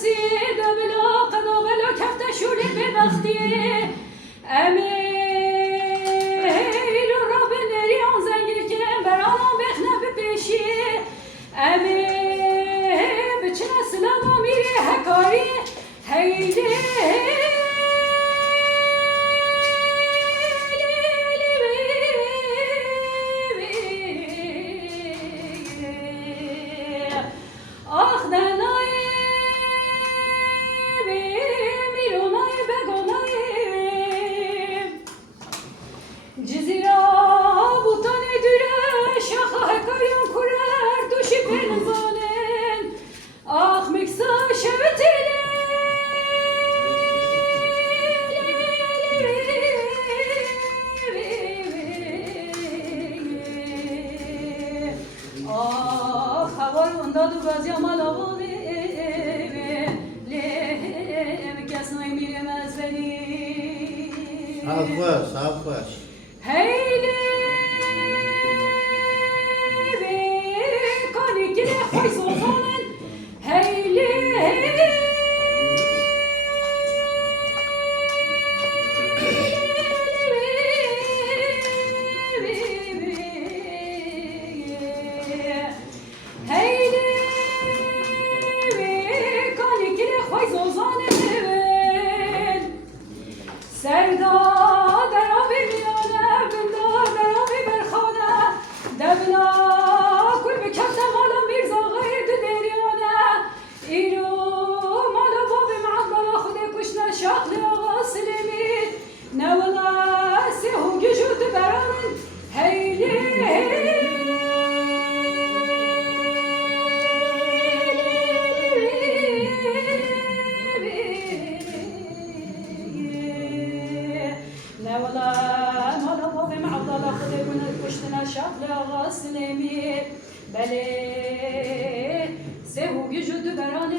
نفسی دبلا قنابلا کفت شوری به وقتی امیر را به نریان زنگیر که برانم بخنه به پیشی امیر بچه سلام میری هکاری هیلی Alkış, alkış. Heyli kani kire hoy sultanın heyli بله سه وجود بران